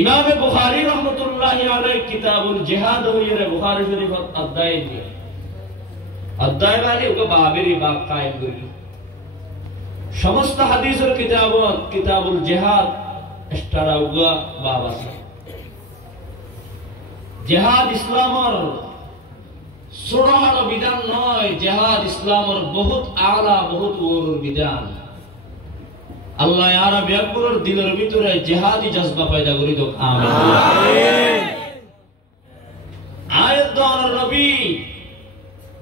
ইমাম বুখারী রাহমাতুল্লাহি আলাইহি কিতাবুল জিহাদ হইরে বুখারী শরীফত অধ্যায় দিয়ে অধ্যায় মানে ওকে বাবেরই বাব কায়েম করি সমস্ত হাদিসের কিতাবত কিতাবুল জিহাদ এস্টারা উগা বাব আছে জিহাদ ইসলামর সুরাহার বিধান নয় জিহাদ ইসলামর বহুত আলা বহুত ওর বিধান আল্লাহ ইয়ারা বিয়াকুর দিলের ভিতরে জিহাদি জজবা পয়দা করি তো আমিন আমিন আয়াত দর নবী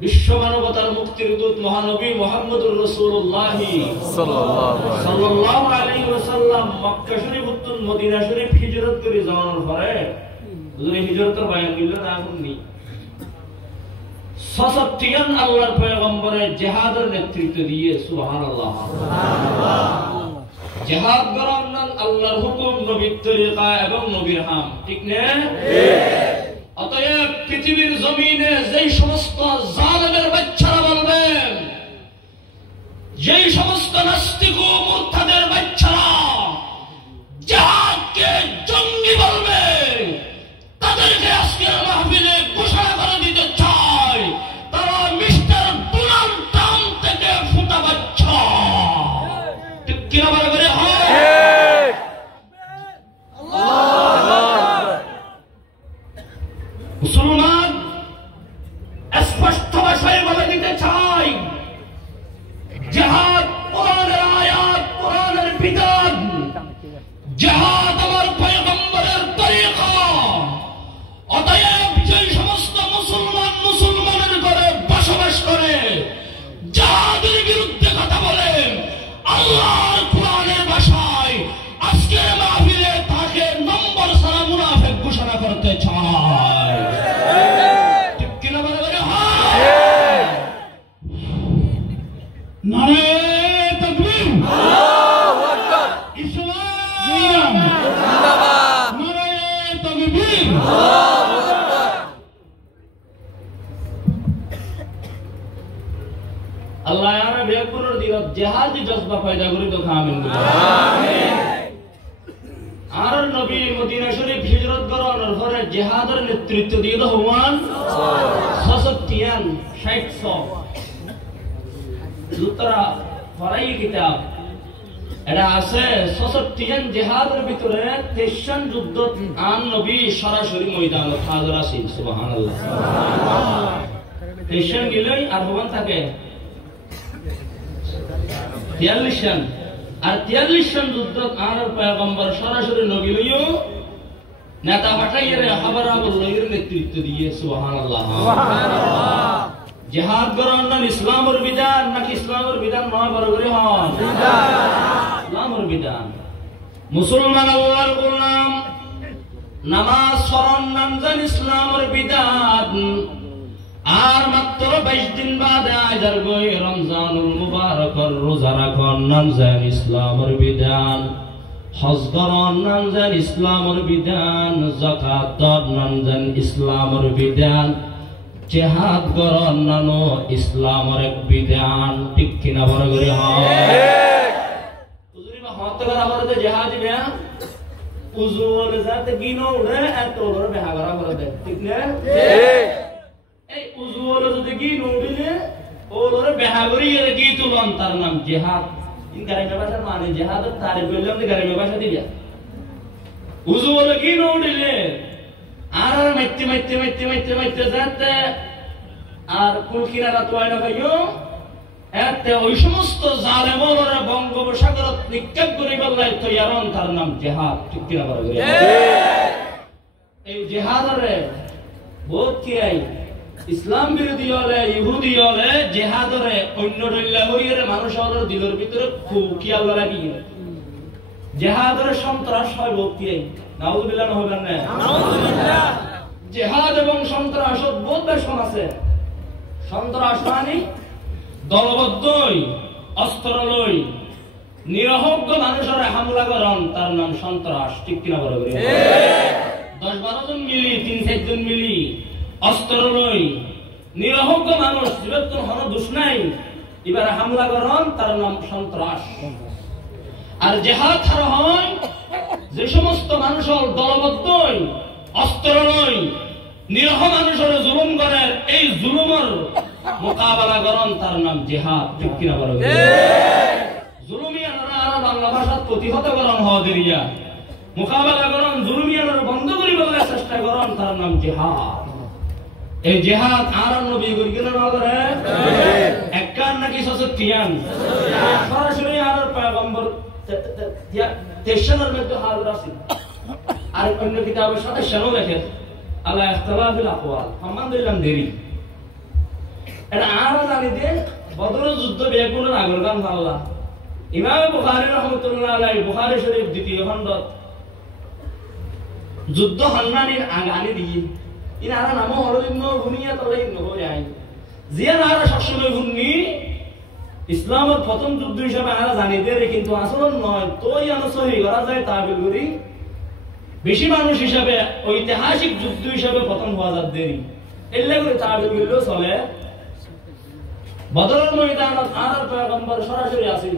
বিশ্ব মানবতার মুক্তির দূত মহানবী মুহাম্মদুর রাসূলুল্লাহ সাল্লাল্লাহু আলাইহি ওয়াসাল্লাম মক্কা শরীফ থেকে মদিনা শরীফ হিজরত করে যাওয়ার পরে হুজুর হিজরতের বয়ান দিল না শুননি সশক্তিয়ান আল্লাহর পয়গম্বরে জিহাদের নেতৃত্ব দিয়ে সুবহানাল্লাহ সুবহানাল্লাহ জিহাদ করান আল্লাহর হুকুম নবীর তরিকা এবং নবীর হাম ঠিক না ঠিক অতএব পৃথিবীর জমিনে যেই সমস্ত জালেমের বাচ্চারা বলবেন যেই সমস্ত নাস্তিক ও মুরতাদের বাচ্চারা জিহাদকে জঙ্গি বলবে তাদেরকে আজকের মাহফিলে ঘোষণা করে দিতে চাই তারা মিস্টার ডোনাল্ড ট্রাম্প থেকে ফুটা বাচ্চা ঠিক কিনা বলে বলে হয় মুসলমান স্পষ্ট ভাষায় বলে দিতে চাই জিহাদ কোরআনের আয়াত কোরআনের বিধান জিহাদ আমার পয়গম্বরের তরিকা অতএব যে সমস্ত মুসলমান মুসলমানের ঘরে বসবাস করে জিহাদের বিরুদ্ধে কথা বলে আল্লাহর কোরআনের ভাষায় আজকের মাহফিলে তাকে নম্বর ছাড়া মুনাফিক ঘোষণা করতে চায় ঠিক কিনা বলে বলে হয় নারে তাকবীর আল্লাহু আকবার ইসলাম জিন্দাবাদ নারে তাকবীর আল্লাহু আকবার আল্লাহ ইয়ারা বেকুরের দিনত জিহাদি জজবা পয়দা করি তো আমিন আমিন আর নবী মদিনা শরীফ হিজরত করার পরে জিহাদের নেতৃত্ব দিয়ে তো হওয়ান ৬৬ ৬০ দুতরা ফরাই কিতাব এটা আছে ৬৬ জিহাদের ভিতরে ৩৩ যুদ্ধ আন নবী সরাসরি ময়দানে হাজির আছেন সুবহানাল্লাহ সুবহানাল্লাহ ৩৩ গেলেই আর হওয়ান থাকে ৪৩ আর ৪৩ যুদ্ধ আর পয়গম্বর সরাসরি নবী লইও নেতা পাঠাইরে খবরা বলইর নেতৃত্ব দিয়ে সুবহানাল্লাহ সুবহানাল্লাহ জিহাদ করান ইসলামের বিধান নাকি ইসলামের বিধান নয় বরাবরই হন বিধান ইসলামের বিধান মুসলমান আল্লাহর গোলাম নামাজ পড়ান নাম জান ইসলামের বিধান আর মাত্র 22 দিন বাদে আইদার গই রমজানুল মুবারকর রোজা রাখুন নাম জান ইসলামের বিধান হজ করান নাম জান ইসলামের বিধান যাকাত দান নাম জান ইসলামের বিধান জিহাদ করান নানো ইসলামের এক বিধান ঠিক কিনা বড় করে হয় ঠিক হুজুরি বা হত করা বলতে জিহাদ বে উজুর জাতে গিনো উড়ে এত বড় বেহাগরা করে দেয় ঠিক না ঠিক এই উজুর যদি গিনো উড়িলে ওরে বেহাগরি এর কি তুলন তার নাম জিহাদ ইন গারিবে ভাষার মানে জিহাদের তারিফ বললাম যে গারিবে ভাষা দিলা উজুর গিনো উড়িলে আর মাইতে মাইতে মাইতে মাইতে মাইতে যাতে আর কুল কিনারা তো আইনা ভাইও এতে ওই সমস্ত জালেমরা বঙ্গোপসাগরত নিক্ষেপ করে বললাই তো ইয়ারন তার নাম জিহাদ ঠিক কিনা বলে ঠিক এই জিহাদরে বহুত কি আই ইসলাম বিরোধী হলে ইহুদি হলে জিহাদরে অন্য দল্লা হইরে মানুষের দিলের ভিতরে খুব কিয়াল লাগি জিহাদরে সন্ত্রাস হয় বহুত কি আই নাউযুবিল্লাহ হবেন না নাউযুবিল্লাহ জিহাদ এবং সন্ত্রাস বহুত বেশন আছে সন্ত্রাস মানে দলবদ্ধই অস্ত্র লই নিরহজ্ঞ মানুষের হামলা করেন তার নাম সন্ত্রাস ঠিক কিনা বলে ঠিক 10-12 জন মিলি 3-4 জন মিলি অস্ত্র লই নিরহজ্ঞ মানুষ যেহেতু হন দোষ নাই এবার হামলা করেন তার নাম সন্ত্রাস আর জিহাদ ছাড়া হয় যে সমস্ত মানুষ দলবদ্ধই অস্ত্র নয় নিরহ মানুষের জুলুম করে এই জুলুমের মোকাবেলা করেন তার নাম জিহাদ ঠিক কিনা বলো জুলুমিয়ানরা আর বাংলা ভাষাত প্রতিহত করন হদিরিয়া মোকাবেলা করেন জুলুমিয়ানরা বন্ধ করিবার চেষ্টা করেন তার নাম জিহাদ এই জিহাদ আর নবী করিকেন না করে এককান নাকি সসতিয়ান সরাসরি আর পয়গম্বর তেশনের মধ্যে হাজির আছে আর অন্য কিতাবের সাথে শনো লেখে আলা ইখতিলাফিল আকওয়াল সম্মান দিলাম দেরি এটা আর জানি যে বদরের যুদ্ধ বেগুনের আগর গান আল্লাহ ইমাম বুখারী রাহমাতুল্লাহ আলাইহি বুখারী শরীফ দ্বিতীয় খণ্ডত যুদ্ধ হান্নানির আগানি দিয়ে ইনারা নাম হলো ইবনে গুনিয়া তলাই নহরে আই জিয়ান আর সবসময় গুন্নি ইসলামের প্রথম যুদ্ধ হিসেবে আমরা জানি দেরে কিন্তু আসলে নয় তোই আনসহি করা যায় তাবিল করি বেশি মানুষ হিসাবে ঐতিহাসিক যুদ্ধ হিসাবে প্রথম হওয়া যার দেরি এলে করে তাবিল করলেও চলে বদরের ময়দানত আর পয়গম্বর সরাসরি আসেন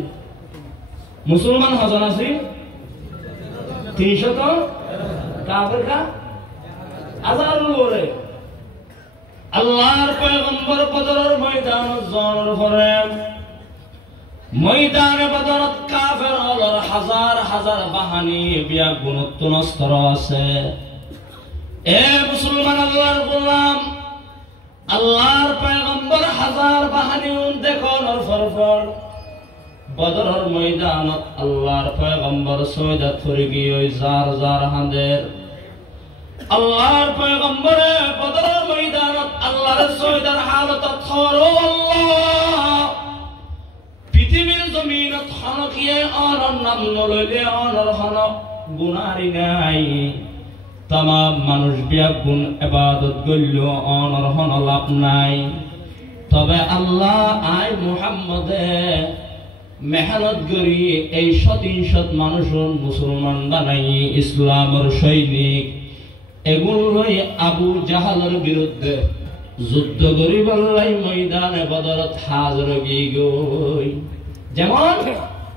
মুসলমান হজন আছে 300 কাফের কা হাজারুল ওরে আল্লাহর পয়গম্বর বদরের ময়দানত জনের পরে ময়দানে বদরত কাফের হলর হাজার হাজার বাহিনী বিয়া গুণত্বন অস্ত্র আছে এ মুসলমান আল্লাহর গোলাম আল্লাহর পয়গম্বর হাজার বাহিনী দেখুন ফরফর বদরের ময়দানত আল্লাহর পয়গম্বর সৈয়দ থরি গিয়ে জার জার হাঁদের আল্লাহর পয়গম্বরে বদরের ময়দানত আল্লাহর সৈয়দের হালত থরো আল্লাহ পৃথিবীর জমিনত হনকিয়ে অনর নাম নলইলে অনর হন গুনারি নাই तमाम মানুষ বিয়া গুণ ইবাদত করল অনর হন লাভ নাই তবে আল্লাহ আয় মুহাম্মদে মেহনত করি এই শত মানুষ মুসলমান বানাই ইসলামের সৈনিক এগুলোই আবু জাহালের বিরুদ্ধে যুদ্ধ করি বললাই ময়দানে বদরত হাজির গই যেমন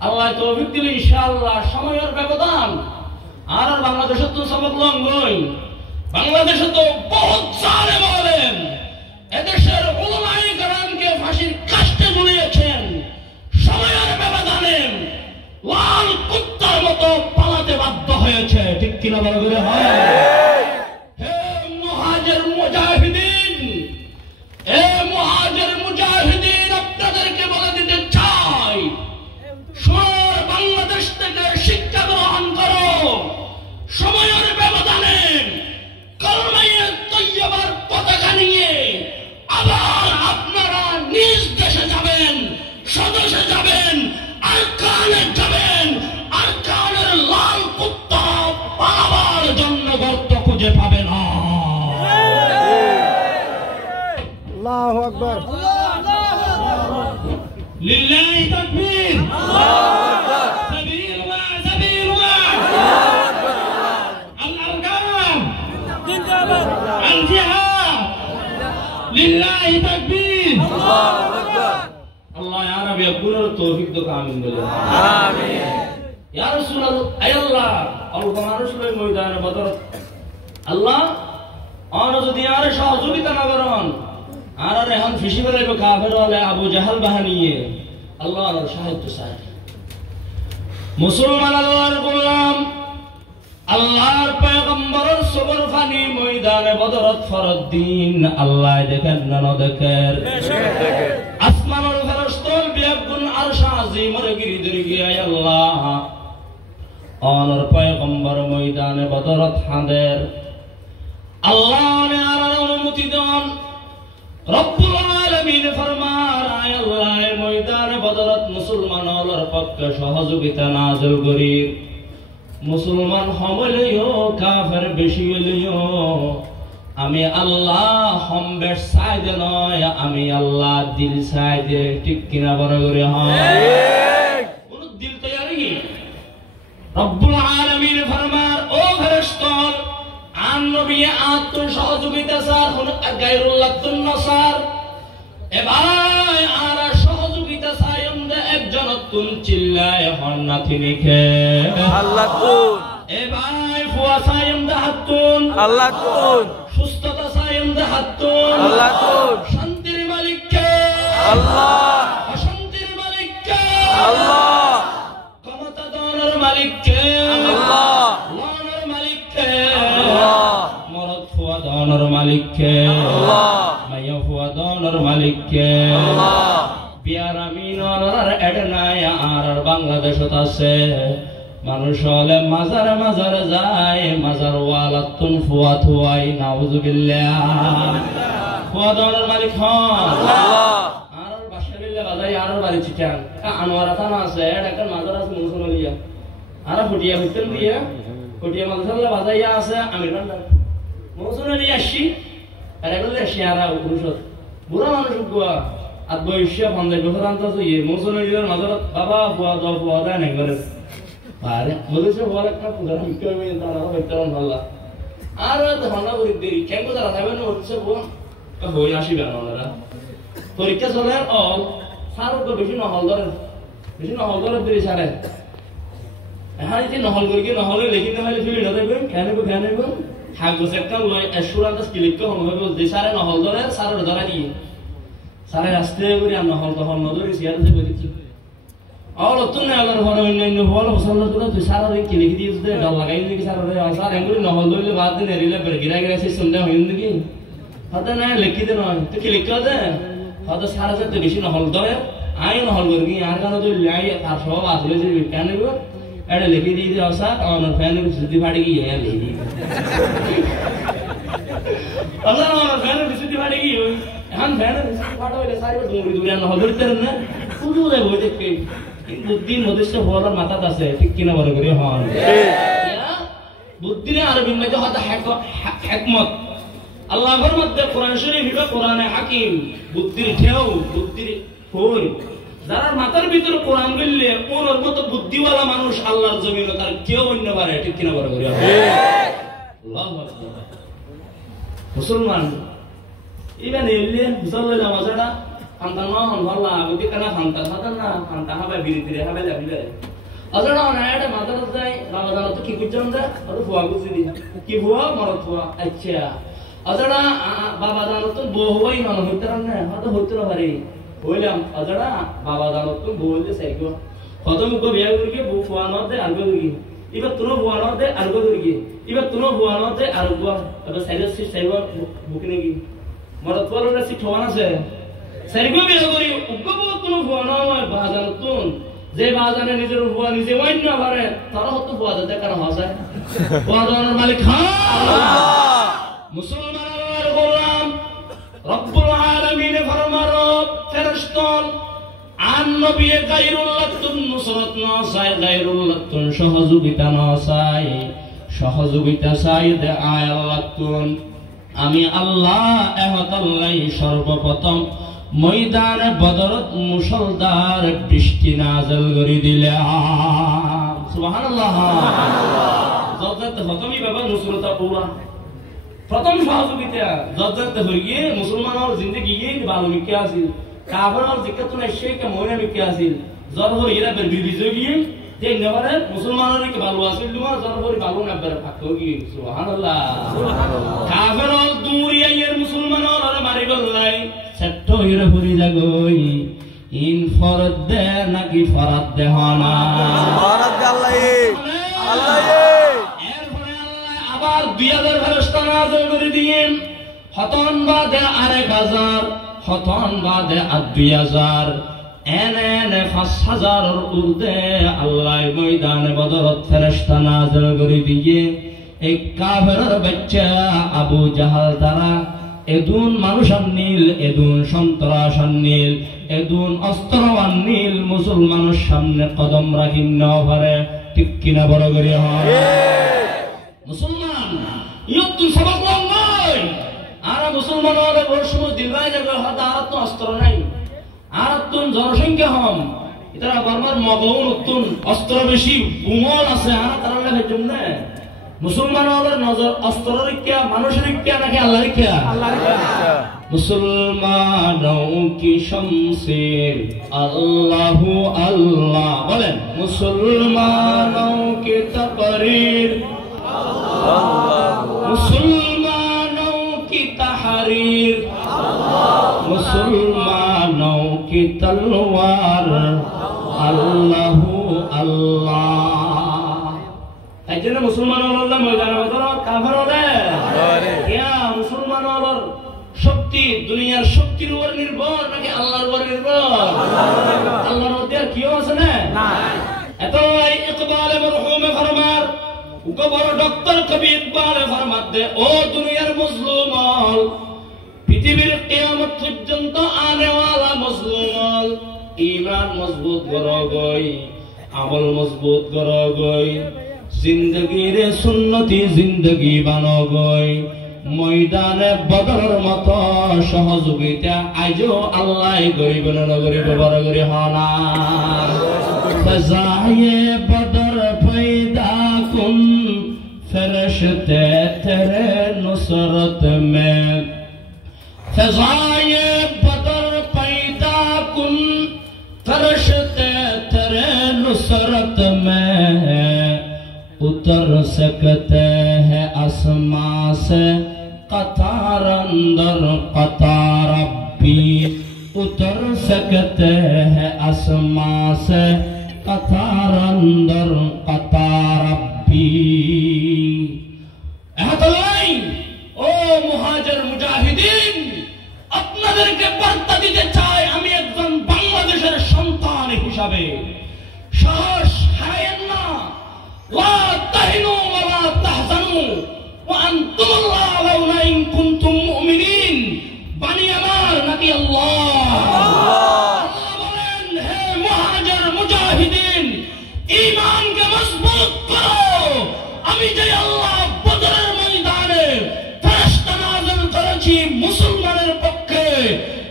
আল্লাহ তৌফিক দিলে ইনশাআল্লাহ সময়ের ব্যবধান আর বাংলাদেশে তো সবক লঙ্গই বাংলাদেশে তো বহুত জালেম বলেন এদেশের উলামায়ে কেরামকে ফাঁসির কাস্টে ঝুলিয়েছেন সময়ের ব্যবধানে লাল কুত্তার মতো পালাতে বাধ্য হয়েছে ঠিক কিনা বলা করে হয় হে মুহাজির মুজাহিদিন এ মুহাজির মুজাহিদিন আপনাদেরকে বলে দিতে চাই সোনার বাংলাদেশ থেকে শিক্ষা গ্রহণ করো সময়ের ব্যবধানে কলমায়ে তৈয়বার পতাকা নিয়ে আবার আপনারা নিজ দেশে যাবেন স্বদেশে যাবেন আর কানে যাবেন আর কানের লাল কুত্তা পালাবার জন্য গর্ত খুঁজে পাবে না আল্লাহু আকবার লিল্লাহি তাকবীর আল্লাহু আকবার সাবিলুল্লাহ সাবিলুল্লাহ আল্লাহু আকবার আল-আরকাম জিন্দাবাদ আল-জিহাদ লিল্লাহি তাকবীর আল্লাহু আকবার আল্লাহ ইয়া রাব্বি আকুলের তৌফিক দাও আমিন বলে আমিন ইয়া রাসূলুল্লাহ আয় আল্লাহ অল্প মানুষ লই ময়দানে বদর আল্লাহ আর যদি আর সহযোগিতা না করেন আর এখন ফিসি বেলাইব কাফের হলে আবু জাহাল বাহিনীয়ে আল্লাহর সাহায্য চাই মুসলমান আল্লাহর গোলাম আল্লাহর পয়গম্বরের সবর ফানি ময়দানে বদরত ফরদ দিন আল্লাহ দেখেন না দেখেন আসমানের ফেরেশতা বিয়াগুন আরশ আজিমের গিরি ধরে গিয়ে আল্লাহ অনর পয়গম্বর ময়দানে বদরত হাঁদের আল্লাহ নে আর অনুমতি দেন রব্বুল আলামিন ফরমান আয় আল্লাহ ময়দানে বদরত মুসলমানদের পক্ষে সহযোগিতা নাযিল করি মুসলমান হমলেও কাফের বেশি হলেও আমি আল্লাহ হমবেশ সাইদে নয় আমি আল্লাহ দিল সাইদে ঠিক কিনা বড় করে হয় কোন দিল তৈরি রব্বুল আলামিন ফরমান ও ফেরেশতা আন নবী আত্ম সহযোগিতা স্যার কোন গায়রুল্লাহ তুন্নাসার এ ভাই আর সহযোগিতা সায়ন্দে একজন তুন চিল্লায় হন না তিনি কে আল্লাহ তুন এ ভাই ফুয়া সাইম দা হাতুন আল্লাহ কোন সুস্থতা সাইম দা হাতুন আল্লাহ কোন শান্তির মালিক কে আল্লাহ অশান্তির মালিক কে আল্লাহ ক্ষমতা দানের মালিক কে আল্লাহ লানের মালিক কে আল্লাহ মরদ ফুয়া দানের মালিক কে আল্লাহ মাইয়া ফুয়া দানের মালিক কে আল্লাহ বিয়ার আমিনর এডনায় আর বাংলাদেশত আছে মানুষ হলে মাজারে মাজারে যায় মাজার ওয়ালাতুন ফুয়া থুয়াই নাউজুবিল্লাহ ফুয়া দানের মালিক হন আল্লাহ আর বাসারিলে বাজাই আর বাড়ি চিটান আনোয়ারা থানা আছে একটা মাজার আছে মুসলমানিয়া আর ফুটিয়া ভিতর দিয়া ফুটিয়া মাদ্রাসা বাজাইয়া আছে আমির ভান্ডার মুসলমানি আসি আর এগুলো আসি আর পুরুষত বুড়া মানুষ গুয়া আর বৈশ্যা বন্ধে বেহরান্ত ইয়ে মুসলমানিদের মাজারত বাবা ফুয়া দাও ফুয়া দেয় নাই করে আরে বলেছে বল একটা পূজা মিটে হয়ে তারা বেতন ভাল্লা আর হন্না করি দেরি কেন তারা যাবেন হচ্ছে বোন হই আসিবে না ওনারা পরীক্ষা চলে অল সারও তো বেশি নহল ধরে দেরি সারে হ্যাঁ যদি নহল করি নহলে লিখি নহলে ফিরে না দেবেন কেন হাগ বসে একটা লই এসুরান্ত ক্লিক কম হবে বলতে সারে নহল ধরে সারের ধরা দিয়ে সারে আস্তে করে আর নহল তহল নদরে সিয়ার যে বলিছি और तुमने अगर हो इन बोल फसल तो तो सारा दिन की लिख दी उसने डर लगाई नहीं कि सारा रे आसार एंगुल न होल दोले बात ने रिले पर गिरा से सुनने हो जिंदगी हदा ना लिख दे ना तो कि लिख दे हदा सारा से तो किसी न होल दो आई न होल करगी यार का तो लाई আর সব আসলে যে কেন গো এটা লিখে দিয়ে যে আসার আর ফ্যান এর সিদ্ধি ফাড়ি গিয়ে লিখে দি আল্লাহ আমার ফ্যান এর সিদ্ধি ফাড়ি গিয়ে এখন ফ্যান এর সিদ্ধি ফাড়া হইলে সারি দূরে না হল করতে না শুধু দে বই দেখে বুদ্ধির মধ্যে বলার মাথা আছে ঠিক কিনা বলে করি হন বুদ্ধিরে আরবির মধ্যে হয়তো হিকমত আল্লাহর মধ্যে কোরআন শরীফ বা কোরআনে হাকিম বুদ্ধির ঠেউ বুদ্ধির কই যারা মাথার ভিতরে কোরআন বললে ওর মতো বুদ্ধিওয়ালা মানুষ আল্লাহর জমিনে তার কেউ অন্য পারে ঠিক কিনা বলে করি আল্লাহু আকবার মুসলমান ইবান এলে মুসলমান নামাজটা Pantan mohon wallah, bukti karena pantan na pantan apa biri apa lah biri. Asal orang ada masalah tu, Ramadan tu kikut janda, baru buah kusi dia. Kibuah marat buah, acha. Asal baba dan tu buah ini mana huteran na, ada huteran hari. Boleh asal baba dan tu buah je sego. Kalau muka biar pergi buah nanti argo pergi. Iba tuno buah nanti argo pergi. Iba tuno buah nanti argo. Ada sego si sego bukan lagi. Marat buah orang si thawana se. Sergo biar kori, ukko tuno buah nama bahasan tun, je bahasan ini jeru buah ini je wain na bare, tara hotu buah jatah karena hasa, buah orang Malik Allah, Musliman Allah Quran, Rabbul Alamin Farmarab, Feriston, an Nabi Gairul Latun Nusrat Nasai, Gairul Latun Shahazubita Nasai, Shahazubita Said Ayal Latun, Ami Allah Ehatallahi Sharbapatam. ময়দানে বদরত মুসলদার বৃষ্টি নাযিল করে দিলাম সুবহানাল্লাহ যত হতমি বাবা নুসরত পুরা প্রথম সহযোগিতা যত হইয়ে মুসলমানের জিন্দেগি ভালো মিকে আছিল কাফেরের জিকাত না শেখে ময়না মিকে আছিল যত হইরা বিবিজে গিয়ে যে নেবারে মুসলমানের কি ভালো আছিল তোমার যত হই ভালো না বের ফাকো গিয়ে সুবহানাল্লাহ কাফেরের দুরিয়ায়ের মুসলমানের আর মারি বললাই সেট্টো হিরে ফুরি লাগই ইন ফরদ দে নাকি ফরাদ দে হনা ফরাদ আল্লাহ আল্লাহ এরপরে আল্লাহ আবার 2000 ফেরেশতা নাযিল করে দিয়েন হতন বাদে 1000 হতন বাদে 2000 এনে 5000 এর ঊর্ধ্বে আল্লাহ ময়দানে বদরত ফেরেশতা নাযিল করে দিয়ে এই কাফেরের বাচ্চা আবু জাহাল দ্বারা এদুন মানুষান নীল এদুন সন্ত্রাসান নীল এদুন অস্ত্রবান নীল মুসলমানের সামনে কদম রাখিন নভরে ঠিক কিনা বড় করে হয় মুসলমান ইয়তুন সবক লঙ্গই আর মুসলমানরা বড় সময় দিবাই যাবে হয়তো আর তো অস্ত্র নাই আর তো জনসংখ্যা কম এটারা বারবার মগউন উত্তুন অস্ত্র বেশি বুমল আছে আর তার জন্য মুসলমানের নজর অস্ত্রের কিয়া মানুষের কিয়া নাকি আল্লাহর কিয়া মুসলমানও কি শামসির আল্লাহু আল্লাহ বলেন মুসলমানও কি তাকরীর मुसलमानों की तलवार अल्लाह अल्लाह ऐजने मुसलमानों अल्लाह मैदान में तो काफिर होते क्या मुसलमानों और शक्ति दुनिया शक्ति रूर निर्भर ना कि अल्लाह रूर निर्भर अल्लाह रूर दिया क्यों असने ऐतो इक़बाल मरहूम फरमार उनको बड़ा डॉक्टर कभी इक़बाल फरमाते दे ओ दुनियार मुस्लिमान पृथ्वीर क़यामत पर्यंत आने वाला मुस्लिमान ईमान मजबूत करो गई अमल मजबूत करो गई जिंदगी रे सुन्नती जिंदगी बनो गई मैदाने बदर मत सहयोगिता आजो अल्लाह गरीब न गरीब बड़ गरी हाना फजाए बदर पैदा कुन फरिश्ते तेरे नुसरत में फजाए बदर पैदा कुन फरिश्ते तेरे नुसरत में उतर सकते हैं आसमां से कतार अंदर कतार भी उतर सकते हैं आसमां से कतार अंदर कतार भी ओ मुहाजिर मुजाहिदीन আপনাদেরকে বার্তা দিতে চাই আমি একজন বাংলাদেশের সন্তান হিসাবে সাহস হারায়েন না لا تهنوا ولا تحزنوا وأنتم الأعلون إن كنتم مؤمنين بني أمار نبي الله बोलें हे मुहाजिर मुजाहिदीन ईमान के मजबूत करो अभी जय अल्लाह बदर मैदाने फरिश्ता नाज़िल करेছি मुसलमाনের পক্ষে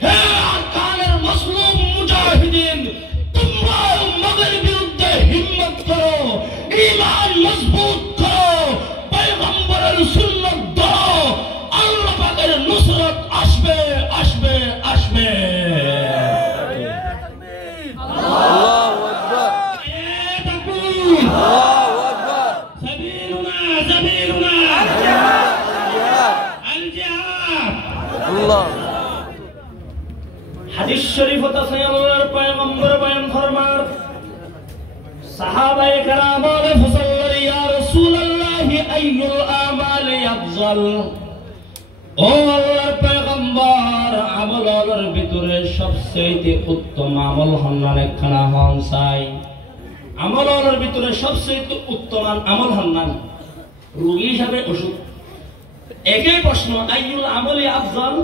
হে আরকানের মজলুম মুজাহিদিন তোমরা উম্মতের বিরুদ্ধে হিম্মত করো ईमान मजबूत करो पैगंबरेर सुन्नत धरो अल्लाह पाकेर नुसरत आसबे आसबे आसबे अल्लाहु अकबर अल्लाहु अकबर सबीलुना सबीलुना अल जिहाद अल्लाह हदीस शरीफ से अल्लाहर पैगंबर बयान फरमार सहाबाए कराम बोले फसल्लर या रसूल अल्लाह अय्युल आमाल अफजल ओ अल्लाहर पैगंबर আমলের ভিতরে সবচেয়ে উত্তম আমল হন্নান একখানা হন চাই আমলের ভিতরে সবচেয়ে উত্তম আমল হন্নান রোগী হিসাবে ওষুধ একই প্রশ্ন আইয়ুল আমালি আফজল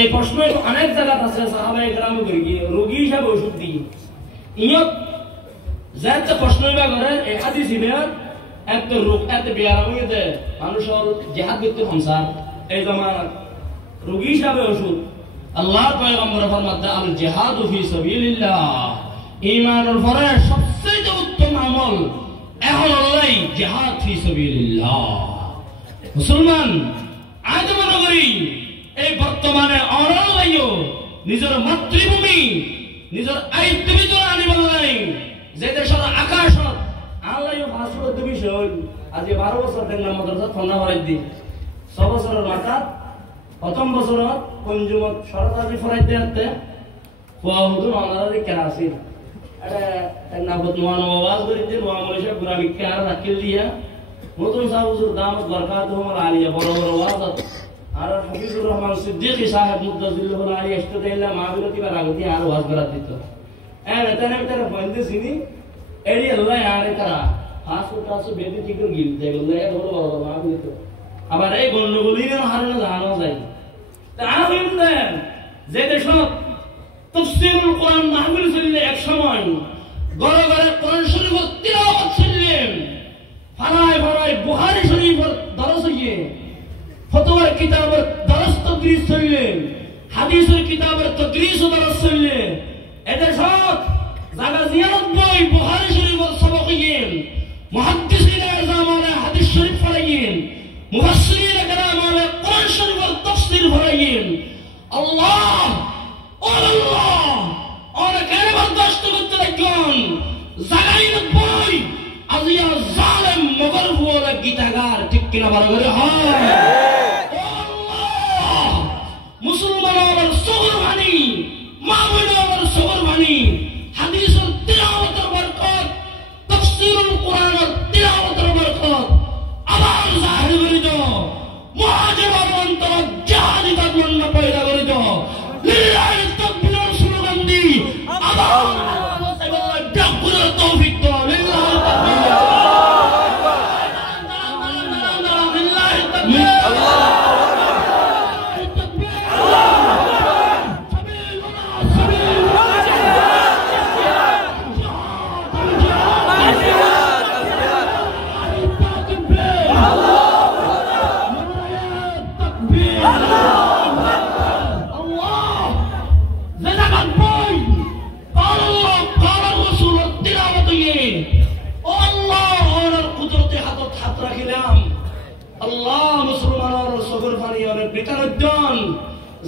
এই প্রশ্ন অনেক জায়গা আছে সাহাবায়ে কেরাম করে গিয়ে রোগী হিসাবে ওষুধ দিই ইয়ত যাতে প্রশ্ন বিভাগ করে এই হাদিস ইবের এত রোগ এত বিয়ারামিতে মানুষের জিহাদ করতে সংসার এই জামানাত রোগী হিসাবে ওষুধ আল্লাহর পয়গম্বর ফরমাতে আল জিহাদু ফি সাবিলিল্লাহ ঈমানের পরে সবচেয়ে উত্তম আমল এখন হলো জিহাদ ফি সাবিলিল্লাহ মুসলমান আজ মনে করি এই বর্তমানে অনল লাইও নিজের মাতৃভূমি নিজের আইত্য ভিতরে আনিবার নাই যে দেশের আকাশত আল্লাহও ভাষণ বিষয় আজ 12 বছর থেকে মাদ্রাসা ফোনা হরাই দি 6 বছরের মাথা প্রথম বছরত পঞ্জুমত সরকারি ফরাইতে আতে কোয়া হুজুর আমাদের কেন আসিল এটা নাবত নোয়ান আওয়াজ করিতে নোয়া মলেশা পুরা বিখ্যাত রাখিল দিয়া নতুন সাহেব হুজুর দামত বরকাতুহুম আলিয়া বড় বড় ওয়াজ আর হাফিজুর রহমান সিদ্দিকী সাহেব মুদ্দাজিল্লাহুল আলী ইস্তাদাইল্লাহ মাহবিলতি বারাগতি আর ওয়াজ করা দিত এনে তেরে বন্ধে সিনি এডি আল্লাহ আরে করা হাসপাতাল বেদি ঠিক গিল যেগুলো এ বড় বড় মাহবিলত আবার এই গন্ডগোলিনের হারনে জানো যায় তা আমিন দেন যে দেশত তাফসীরুল কোরআন মাহফিল চললে এক সময় ঘরে ঘরে কোরআন শরীফ তিলাওয়াত চললেন ফারায় ফারায় বুখারী শরীফের দরস হইয়ে ফতোয়ার কিতাবের দরস তাদরিস চললেন হাদিসের কিতাবের তাদরিস ও দরস চললেন এদের সব জায়গা জিয়ারত বই বুখারী শরীফের সবক হইয়েন মুহাদ্দিসিনে জামানে হাদিস শরীফ পড়াইয়েন মুফাসসিরিনে কেরামে কোরআন শরীফের তাফসীর পড়াইয়েন আল্লাহ ও আল্লাহ ওরে কেন বরদাশত করতে লাগলেন জাগাইন বই আজিয়া জালেম মগর হুয়ালা গীতাগার ঠিক কিনা বড় করে হয় ও আল্লাহ মুসলমানের মাহবুব আমার সবর বাণী হাদিসের তিলাওয়াতের বরকত তাফসীরুল কোরআনের তিলাওয়াতের বরকত আবার জাহির করে দাও মুহাজির অন্তর জাহাদি কামনা পয়দা করে দাও লিল্লাহি তাকবীরের স্লোগান দি আবার ডাকুরের তৌফিক দাও লিল্লাহি তাকবীর লিল্লাহি তাকবীর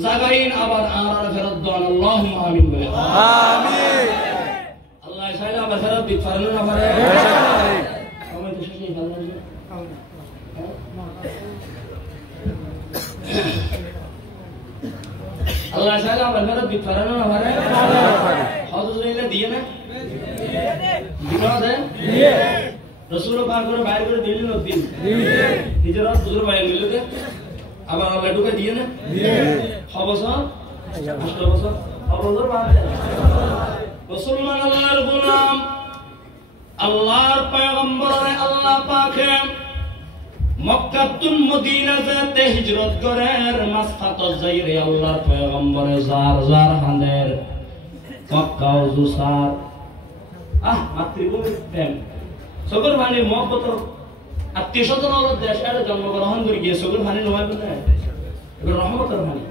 জাগাইন আবার আর ফেরত দান আল্লাহুম্মা আমিন বলে আমিন আল্লাহ সাইলা আবার ফেরত দিক পারেন না পারে সময় তো শেষ নেই ভালো লাগবে আল্লাহ সাইলা আবার ফেরত দিক পারেন না পারে হযরত নিলে দিয়ে না দিবা দেন দিয়ে রাসূল পাক করে বাইরে করে দিলেন না দিন হিজরত হুজুর বাইরে মিলতে আবার আল্লাহ ঢুকে দিয়ে না দিয়ে বছর 8 বছর বছর বাদ মুসলমান আল্লাহর গোলাম আল্লাহর পয়গম্বর আল্লাহ পাকে মক্কা তুন মদিনা যেতে হিজরত করেন মাসফাত যাইরে আল্লাহর পয়গম্বরে জার জার হানের মক্কা জুসার মাতৃভূমি প্রেম সকল মানে মহব্বত আত্মীয় স্বজন দেশের জন্মগ্রহণ করে গিয়ে সকল ভানি নয় এবার রহমতের ভানি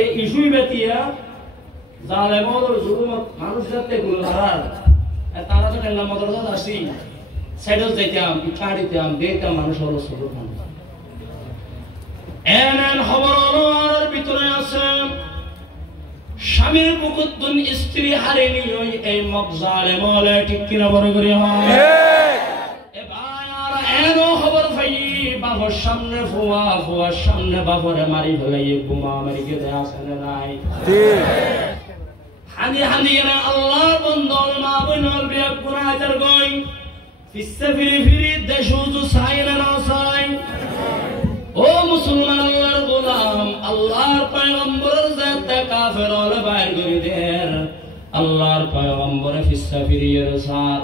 এই ইস্যুই বেতিয়া জালেমত জুলুমত মানুষ যাতে গুলহারার তারা তো টেঙ্গা মদরজাত আসি সাইডত যাইতাম ইচ্ছা দিতাম দেখতাম মানুষ হলো সকল ভানি এন খবর আর ভিতরে আছে স্বামীর মুকুদ্দুন স্ত্রী হারিনি ওই এই মগজালে মলে ঠিক কিনা বড় করে হয় এ ভাই আর এনো খবর ভাই বাবার সামনে ফুয়া ফুয়ার সামনে বাবারে মারি ফেলাই বোমা মারি কে দেয়া আছে না নাই ঠিক হানি হানি না আল্লাহর বন্দর মা বইনল বিয়া কোরআন হাজার গই ফিসে ফিরি ফিরি দেশুজু সাইনা না সাই ও মুসলমান আল্লাহর গোলাম আল্লাহর পয়গম্বর যাতে কাফের হলে বাইর করে দেন আল্লাহর পয়গম্বরে ফিসা ফিরিয়ে সার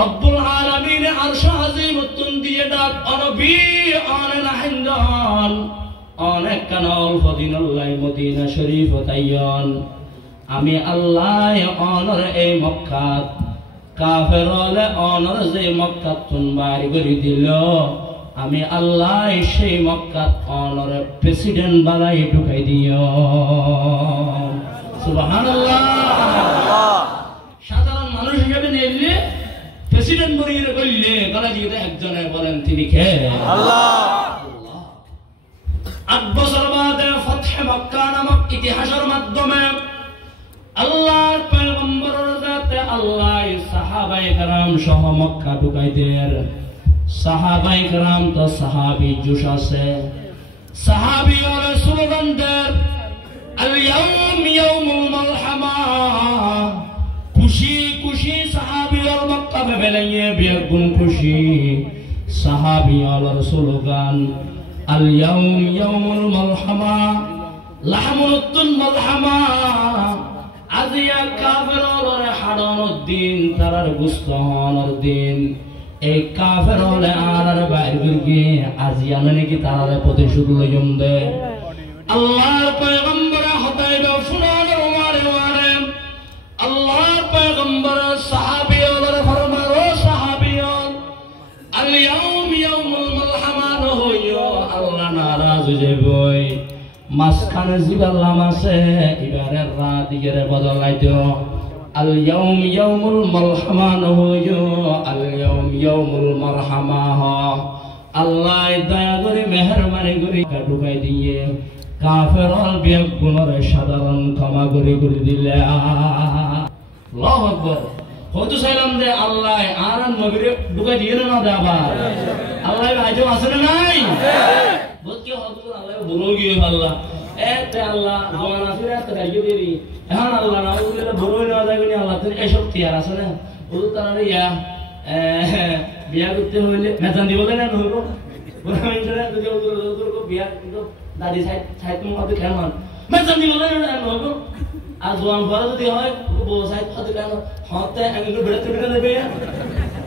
রব্বুল আলামিন আরশ আজিম উত্তন দিয়ে ডাক অনবী আনেন হিন্দান অনেক কানাল ফদিনুল্লাহ মদিনা শরীফ তাইয়ান আমি আল্লাহ অনর এই মক্কাত কাফের হলে অনর যে মক্কাত তুন বাইর করে দিল আমি আল্লাহ সেই মক্কাত অনরে প্রেসিডেন্ট বানাই ঢুকাই দিও সুবহানাল্লাহ সাধারণ মানুষ হিসেবে নিলে প্রেসিডেন্ট বনিয়ে বললে গলা দিয়ে একজনে বলেন তিনি কে আল্লাহ 8 বছর বাদে ফতহে মক্কা নামক ইতিহাসের মাধ্যমে আল্লাহর পয়গম্বরের জাতে আল্লাহ সাহাবায়ে কেরাম সহ মক্কা ঢুকাই দেন সাহাবাই کرام তো সাহাবী জুশ আছে সাহাবী আর স্লোগান দেন আল ইয়াউম ইয়াউমুল মালহামা খুশি খুশি সাহাবী আর মক্কা মে বেলাইয়ে বেগুন খুশি সাহাবী আর স্লোগান আল ইয়াউম ইয়াউমুল মালহামা লাহমুতুল মালহামা আজিয়া কাফেরর হাড়ানোর দিন তারার গুস্তহনের দিন এই কাফের হলে আর বাইরে গিয়ে আজিয়ানে নাকি তারা প্রতিশোধ লইম দে আল্লাহর পয়গম্বর হতাইবে ফুনানের ওয়ারে ওয়ারে আল্লাহর পয়গম্বর সাহাবীয়দের ফরমান ও সাহাবীয়ন আল ইয়াউম ইয়াউমুল মালহামা হইও আল্লাহ নারাজ হইবই মাসখানে জিবাল্লাম আছে এবারে রাত দিগের বদলাই দিও আল ইয়াউম ইয়াউমুল মালহামা হইও আল ইয়াউম ইয়াউমুল মারহামা আল্লাহ দয়া করে মেহেরবানি করে ঢুকাই দিয়ে কাফেরল বেগুনের সাধারণ ক্ষমা করে দিলে আল্লাহু আকবার হযরত সালাম দে আল্লাহ আর নবীরে ঢুকাই দিয়ে না দে আবার আল্লাহ আজও আছে না নাই বুঝ কি হযরত আল্লাহ বলো গিয়ে আল্লাহ একটা আল্লাহ জওয়ান আছে একটা গাইয়ে দেরি এখন আল্লাহ না বলে বড় হয়ে যাওয়া যাবে না আল্লাহ তো এই শক্তি আর আছে না ওদের তারা ইয়া বিয়া করতে হইলে মেজান দিব না হইব বড় মানুষরা যদি ওদের বিয়া দাদি সাইড মধ্যে কেমন মেজান দিব না হইব আর জওয়ান বড় যদি হয় বউ সাইড মধ্যে কেন হতে আমি তো বেড়ে তুলে দেবে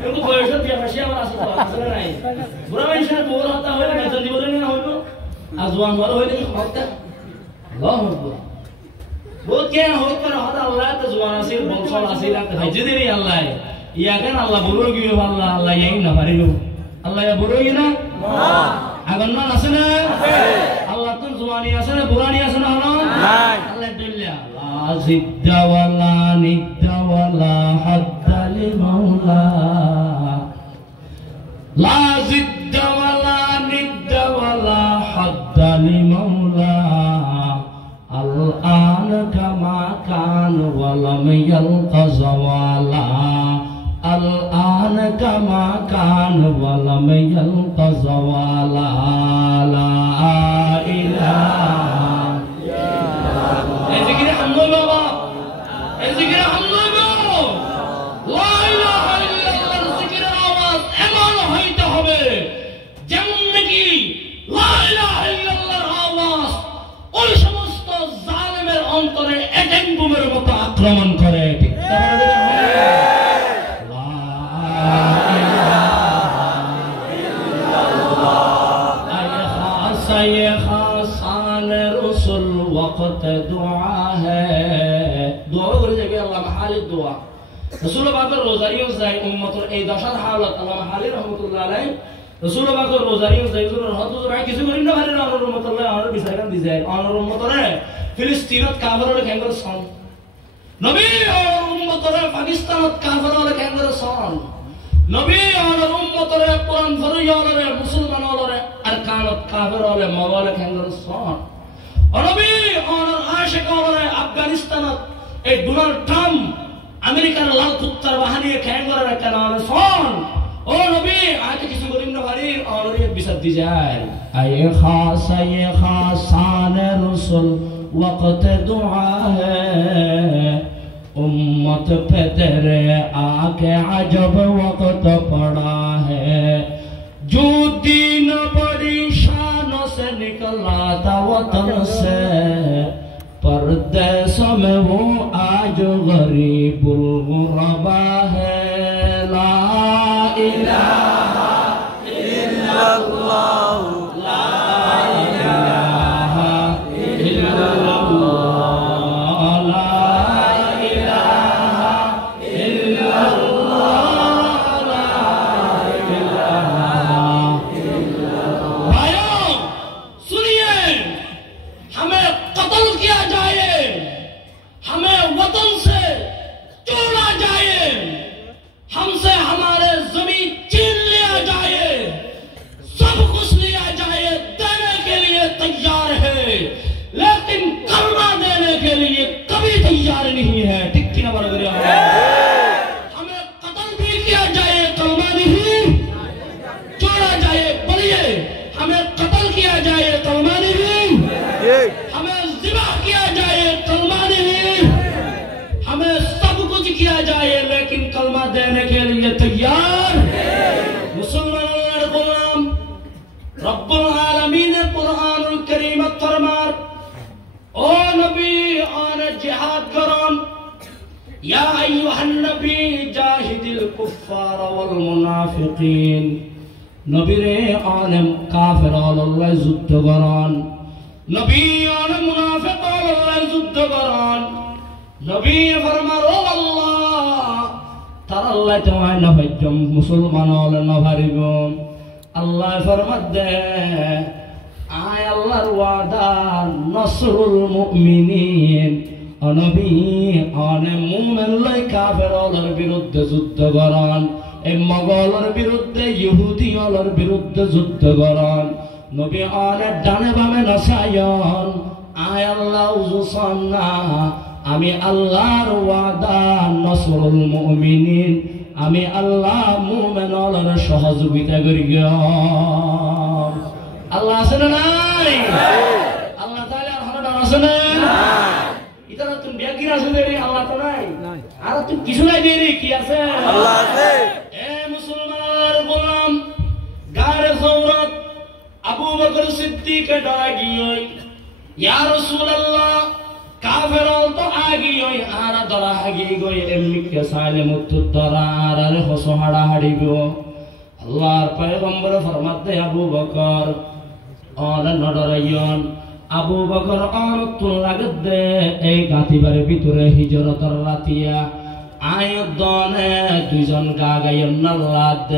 কিন্তু বয়সের বিয়া ফাঁসি আমার আসলে নাই বড় মানুষের বউ হতা হইলে মেজান দিব না হইব আর জওয়ান বড় হইলে হতে আল্লাহু আকবার वो क्या हो पर हद अल्लाह तो जुबान से बोलसोल आसिल आप हजदे रे अल्लाह या kan Allah burugi Allah Allah yain na marilu Allah ya burugi na agan na asana Allah tun zubani asana burani asana halo Allah dilla la zidda wala nidda wala hadda li maula la zidda wala nidda wala hadda li maula الآن كما كان ولم يلق زوالا الآن كما كان ولم يلق زوالا لا إله إلا الله ذكر حمد الله ذكر حمد الله لا إله إلا الله ذكر آواز এমন হইতে হবে যেমন নাকি লা ইলাহা ইল্লাল্লাহর আওয়াজ ওই জালেমের অন্তরে অ্যাটম বোমের মতো আক্রমণ করে ঠিক वक्त दुआ है दुआ করে যাবে আল্লাহ মাহালির দোয়া রাসূল পাকের রোজারিও যায় উম্মতের এই দশার হালত আল্লাহ মাহালি রাহমাতুল্লাহ আলাইহি রাসূল পাকের রোজারিও যায় হুজুর হযরত ভাই কিছু করি না ভাই আল্লাহ রাহমাতুল্লাহ আর বিচারন দি যায় আর উম্মতরে ফিলিস্তিনত কাফেররে কেঙ্গর সন নবী আর উম্মতরে পাকিস্তানত কাফেররে কেঙ্গর সন নবী আর উম্মতরে কোরআন ফরিয়ালরে মুসলমানরে আর কানত কাফেররে মাওয়ালে কেঙ্গর সন নবী আর আশিকরে আফগানিস্তানত এই ডোনাল্ড ট্রাম্প আমেরিকার লাল কুত্তার বাহিনী কেঙ্গরে কেনারে সন ও নবী আজ কিছু করিম না ভাই আর এক বিচার দি যায় আয়ে খাসান রাসূল वक्त दुआ है उम्मत पे तेरे आके अजब वक्त पड़ा है जो दीन बड़ी शानों से निकला था वतन से परदेशों में वो आज गरीबुल गुरबा है ला इलाहा इल्लल्लाह नहीं है ठीक की ना बराबर हमें कत्ल भी किया जाए कलमा नहीं छोड़ा जाए बोलिए हमें कत्ल किया जाए कलमा नहीं हमें ज़िबा किया जाए कलमा नहीं हमें सब कुछ किया जाए लेकिन कलमा देने के लिए तैयार मुसलमान गुलाम रब्बुल आलमीन ने कुरानुल करीम फरमार ओ नबी और जिहाद करन या अय्युहन नबी जाहिदिल कुफ्फार वल मुनाफिकीन नबी रे आने काफिर अल्लाह যুদ্ধ করন নবী আর মুনাফিক আল্লাহ যুদ্ধ করন নবী ফরমান ও আল্লাহ তার আল্লাহ তোমায় না হজ্জম মুসলমান হলে না ভারিব আল্লাহ ফরমান দে আয় আল্লাহর ওয়াদা নসরুল মুমিনিন নবী আনে মুমিন লাই কাফেরদের বিরুদ্ধে যুদ্ধ করেন এই মুগলের বিরুদ্ধে ইহুদিদের বিরুদ্ধে যুদ্ধ করেন নবী আনে ডানে বামে নসায়ন আয় আল্লাহ উজুসান্না আমি আল্লাহর ওয়াদা নসরুল মুমিনিন আমি আল্লাহ মুমিনদের সহযোগিতা করি আল্লাহ আছে না নাই আল্লাহ তাআলা আছে না ইতারা তুমি বেগির আছে রে আল্লাহ তো নাই আর তুমি কিছু নাই রে কি আছে আল্লাহ আছে এ মুসলমানের গোলাম গারে যৌরত আবু বকর সিদ্দিক ডাগিয়ই ইয়া রাসূলুল্লাহ কাফেরল তো আগিয়ই আর দরা আগি গই এমনি কে সাইলে মুত্তু দরা আর হসো হাড়া হাড়িগো আল্লাহর পয়গম্বর ফরমাতে আবু বকর অন নডরাইয়ন আবু বকর অন তুল লাগদে এই গাতিবারের ভিতরে হিজরতর রাতিয়া আয়দনে দুইজন গাগায়ন নাল্লাদ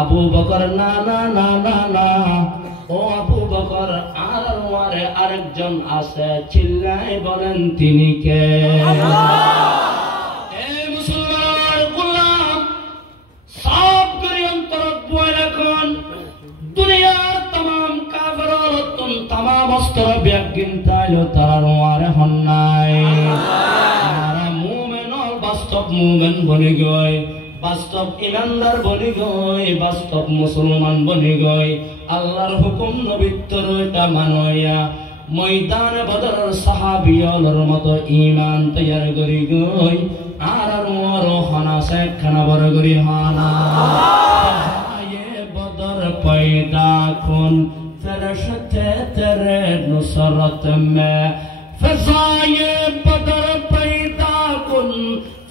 আবু বকর না না না না না ও আবু বকর আর ওয়ারে আরেকজন আছে চিল্লাই বলেন তিনি কে এ মুসলমান গোলাম সব করে অন্তর বয়লা কোন দুনিয়ার तमाम কাফেরতন तमाम অস্ত্র ব্যাগিন তাইলো তার ওয়ারে হন্নাই আর মুমিনল বাস্তব মুমিন বনি গয় বাস্তব ইমানদার বনি গয় বাস্তব মুসলমান বনি গয় আল্লাহর হুকুম নবিত্তর এটা মানয়া ময়দান বদর সাহাবিয়লর মতো ঈমান তৈয়ার করি গয় আর ওর হনা শেখ খানা বড় করি হনা ये बदर पैदा कुन फरिश्ते तेरे नुसरत में फज़ाए बदर पैदा कुन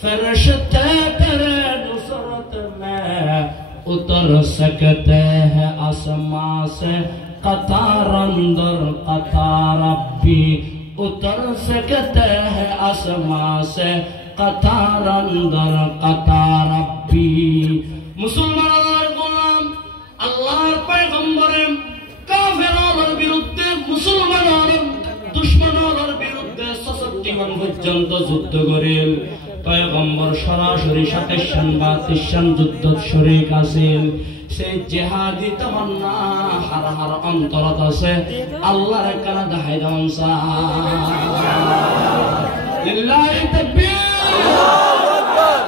फरिश्ते तेरे नुसरत में उतर सकते हैं आसमां से कतार अंदर कतार भी उतर सकते हैं आसमां से कतार अंदर कतार भी मुसलमान गोलाम আল্লাহর পয়গম্বরে কাফেরদের বিরুদ্ধে মুসলমানদের দুশমনদের বিরুদ্ধে 66 মান পর্যন্ত যুদ্ধ করেন পয়গম্বর সরাসরি 27 বা 30 যুদ্ধত শরীক আছেন সেই জিহাদি তামান্না হার হার অন্তরত আছে আল্লাহর কানা দাহাই দামসা লিল্লাহি তাকবীর আল্লাহু আকবার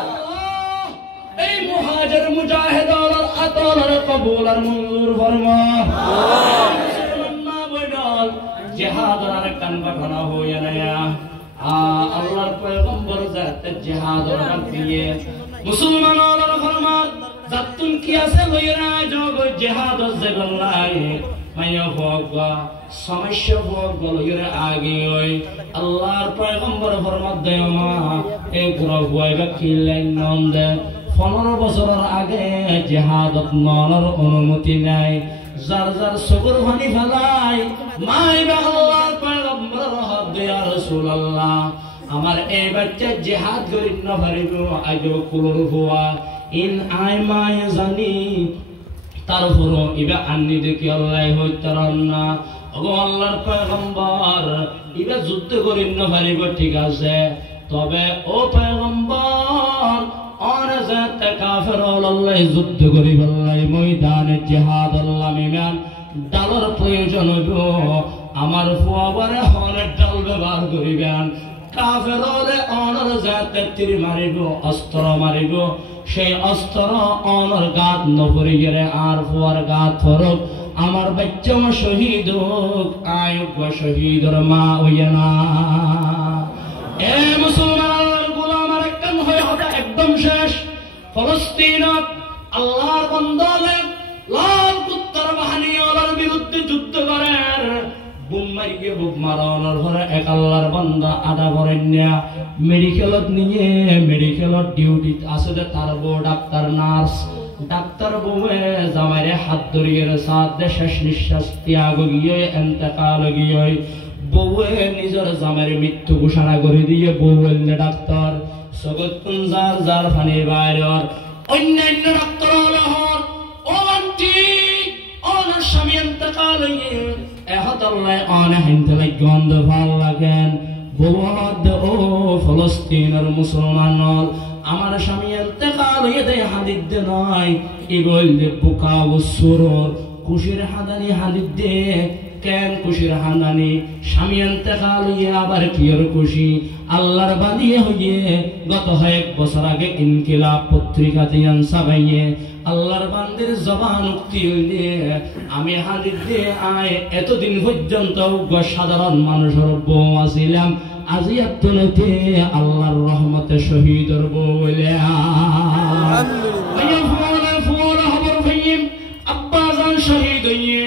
এই মুহাজির মুজাহিদ আল্লাহর কবুল আর মঞ্জুর ফরমা মুসলমান বইনাল জিহাদের আর কান ঘটনা হইয়া না আল্লাহর পয়গম্বর জাত জিহাদের নাম দিয়ে মুসলমানদের ফরমান জাতুন কি আছে লইরা যোগ জিহাদ জগল্লাই মাইয়া হোগা সমস্যা হোগ লইরা আগে ওই আল্লাহর পয়গম্বর ফরমাত দেওয়া এই গ্রহ হইবা কিলেন নন্দে 15 বছরের আগে জিহাদত নর অনুমতি নাই যার যার সবর ভানি ফেলাই মাইবা আল্লাহর পয়গম্বর হদ ইয়া রাসূলুল্লাহ আমার এই বাচ্চা জিহাদ করিন না পারিব আজো কুলর হুয়া ইন আই মাই জানি তারপর ইবা আন্নি দেখি আল্লাহ হইতারান না ওগো আল্লাহর পয়গম্বর ইবা যুদ্ধ করিন না পারিব ঠিক আছে তবে ও পয়গম্বর और ज़ात काफिर अल्लाह যুদ্ধ করি বল্লাই ময়দানে জিহাদ আল্লাহ মিমান ডালর প্রয়োজন হইব আমার ফুয়াবারে হলে ডাল ব্যবহার করিবেন কাফির হলে অনর ज़ात তীর মারিব অস্ত্র মারিব সেই অস্ত্র অনর গাত নপরি গেলে আর ফুয়ার গাত ফরক আমার বাচ্চা শহীদ হোক আয়ুব শহীদর মা হইনা এ মুসলমান গোলাম আর একদম হয়ে হবে একদম শেষ ফলস্তিনত আল্লাহর বান্দালে লাল কুত্তার বাহিনীর বিরুদ্ধে যুদ্ধ করেন বুম মারিয়ে বুক মারানোর পরে এক আল্লাহর বান্দা আদা করেন না মেডিকেলত নিয়ে মেডিকেলত ডিউটি আছে তার বউ ডাক্তার নার্স ডাক্তার বউয়ে জামাইরে হাত ধরিয়ে সাথে শেষ নিঃশ্বাস ত্যাগ গিয়ে ইন্তেকাল গিয়ে বউয়ে নিজের জামাইরে মৃত্যু ঘোষণা করে দিয়ে বউ বললে ডাক্তার জগৎ কোন যার যার ফানি বাইরের অন্যান্য ডাক্তার হল ও আন্টি ওনার স্বামী ইন্তেকাল হয়ে এহতাল্লাহ অনে হিনতে গন্ধ ভাল লাগেন বউহদ ও ফলস্তিনের মুসলমান আমার স্বামী ইন্তেকাল হয়ে দেয় হাদিদ দে নয় ইগল দে বুকা ও সুরর খুশির হাদানি হাদিদ দে কেন খুশির হাদানি স্বামী ইন্তেকাল হয়ে আবার কিয়র খুশি আল্লাহর বানিয়ে হইয়ে গত 1 বছর আগে ইনকিলাব পত্রিকা দিয়ান সাবাইয়ে আল্লাহর বান্দির জবান উক্তি হইলে আমি হাদিস দিয়ে আয় এতদিন পর্যন্ত সাধারণ মানুষের বউ আছিলাম আজি আত্মনতে আল্লাহর রহমতে শহীদর বউ বলে আব্বা জান শহীদ হইয়ে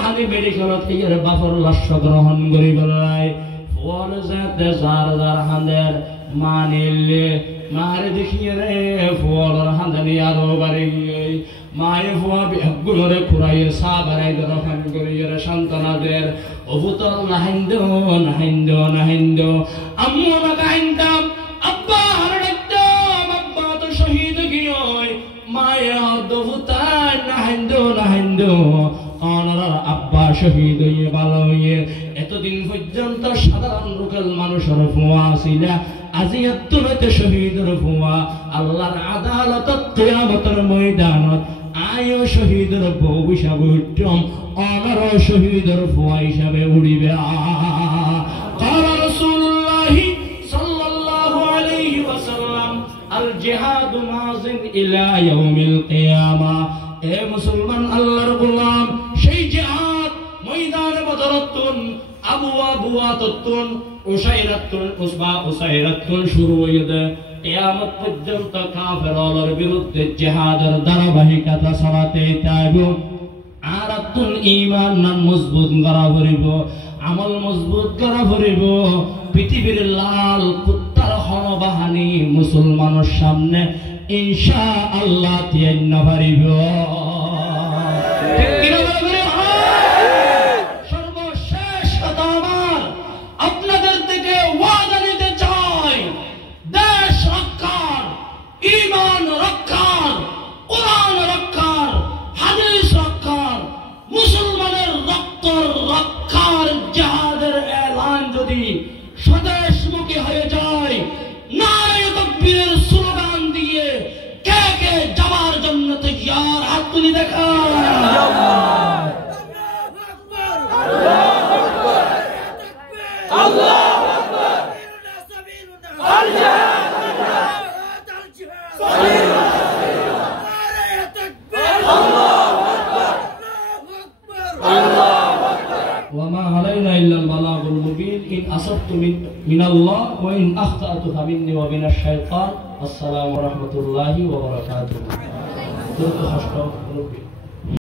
হাদি মেডিকেলত ইয়ার বাপর লাশ গ্রহণ করি বলাই ফল যাতে যার হাঁদের মানিলে মারে দেখিয়ে রে ফলর হাঁদানি আরো বাড়ি গিয়ে মায়ে ফুয়া বিহগুলোরে খুরাইয়ে সা বাড়াই দরখান করিয়ে সন্তানাদের অভূতল নাহিন্দ আম্মু না কাহিন্দাম আব্বা হার ডাকতাম আব্বা তো শহীদ গিয়ে মায়ে হদ্দভূতান নাহিন্দ অনার আব্বা শহীদ হইয়ে ভালো হইয়ে এতদিন পর্যন্ত সাধারণ লোকাল মানুষের ফুয়া ছিল আজি এততে শহীদের ফুয়া আল্লাহর আদালতত কিয়ামতের ময়দানত আয়ো শহীদের বউ হিসাবে উঠম অনার শহীদের ফুয়া হিসাবে উড়িবে قال رسول الله صلى الله عليه وسلم الجهاد ماض الى يوم القيامه এ মুসলমান আল্লাহর গোলাম সেই জিহাদ ময়দানে বদরতুন আবুয়াতুন উসাইরাতুন শুরু হইবে কিয়ামত পর্যন্ত কাফেরদের বিরুদ্ধে জিহাদের ধারাবাহিকতা চালাতে থাকবে আর তুল ঈমান নাম মজবুত করা হইব আমল মজবুত করা হইব পৃথিবীর লাল কুত্তার হনবাহানি মুসলমানের সামনে ইনশাআল্লাহ তিয়ান্ন পারিব সর্বশেষ কথা আমার আপনাদের থেকে ওয়াদা নিতে চাই দেশ রক্ষার ঈমান রক্ষার কোরআন রক্ষার হাদিস রক্ষার মুসলমানের রক্ত রক্ষার জিহাদের এলান যদি স্বদেশমুখী হয়ে যায় নারে তাকবীরের স্লোগান দিয়ে কে কে যাওয়ার জন্য তৈয়ার হাত তুলে দেখান আল্লাহু আকবার আল্লাহু আকবার আল জিহাদ আল্লাহু আকবার আল্লাহু আকবার وما علينا إلا البلاغ المبين إن أصبت من الله وإن أخطأت فمني ومن الشيطان السلام ورحمة الله وبركاته